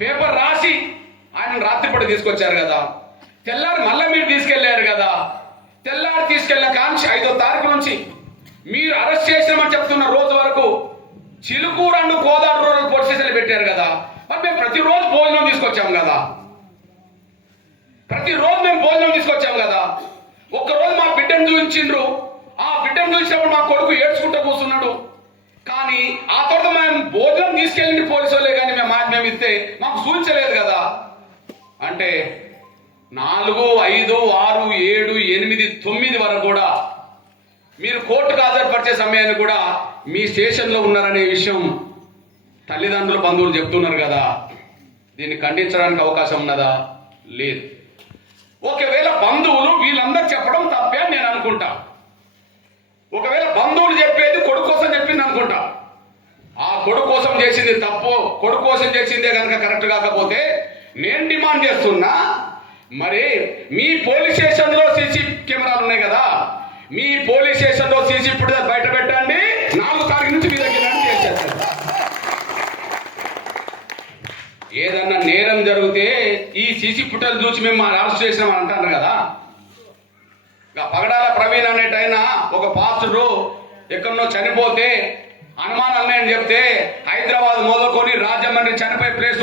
Paper రాసి ఆయన రాత్రిపూట తీసుకొచ్చారు కదా, తెల్లారి మళ్ళీ మీరు తీసుకెళ్లారు కదా. తెల్లారి తీసుకెళ్ళిన కాంక్ష 5వ తారీఖు నుంచి మీరు అరెస్ట్ చేసినామని చెప్తున్న రోజు వరకు Chilukur and Kodad rural police స్టేషన్లు పెట్టారు కదా. మరి మేము ప్రతిరోజు భోజనం తీసుకొచ్చాం కదా, ప్రతిరోజు మేము భోజనం తీసుకొచ్చాం కదా. ఒక్కరోజు మా బిడ్డను చూపించిండ్రు, ఆ బిడ్డను చూసినప్పుడు మా కొడుకు ఏడ్చుకుంటూ కూర్చున్నాడు. కానీ ఆ తర్వాత మేము భోజనం తీసుకెళ్ళింది పోలీసు వాళ్ళే, కానీ మేము ఇస్తే మాకు చూపించలేదు కదా. అంటే 4, 5, 6, 7, 8, 9 వరకు కూడా మీరు కోర్టుకు హాజరుపరిచే సమయాన్ని కూడా మీ స్టేషన్లో ఉన్నారనే విషయం తల్లిదండ్రులు బంధువులు చెప్తున్నారు కదా. దీన్ని ఖండించడానికి అవకాశం ఉన్నదా? లేదు. ఒకవేళ బంధువులు వీళ్ళందరూ చెప్పడం తప్పే అని నేను అనుకుంటా. ఒకవేళ బంధువులు చెప్పేది కొడుకు కోసం చెప్పింది అనుకుంటా. ఆ కొడుకు కోసం చేసింది తప్పు, కొడుకు కోసం చేసిందే కనుక కరెక్ట్ కాకపోతే నేను డిమాండ్ చేస్తున్నా, మరి మీ పోలీస్ స్టేషన్లో సీసీ కెమెరాలు ఉన్నాయి కదా, మీ పోలీస్ స్టేషన్లో సీసీ ఫుటేజ్ బయట పెట్టండి. 4వ తారీఖు నుంచి మీ దగ్గర చేసేస్తారు. ఏదన్నా నేరం జరిగితే ఈ సీసీ ఫుటేజ్ చూసి మేము అరెస్ట్ చేసినామని అంటారు కదా. పగడాల ప్రవీణ్ అనేటైనా ఒక పాస్టరు ఎక్కడనో చనిపోతే అనుమానాలు ఉన్నాయని చెప్తే హైదరాబాద్ మొదలుకొని రాజమండ్రి చనిపోయే ప్లేస్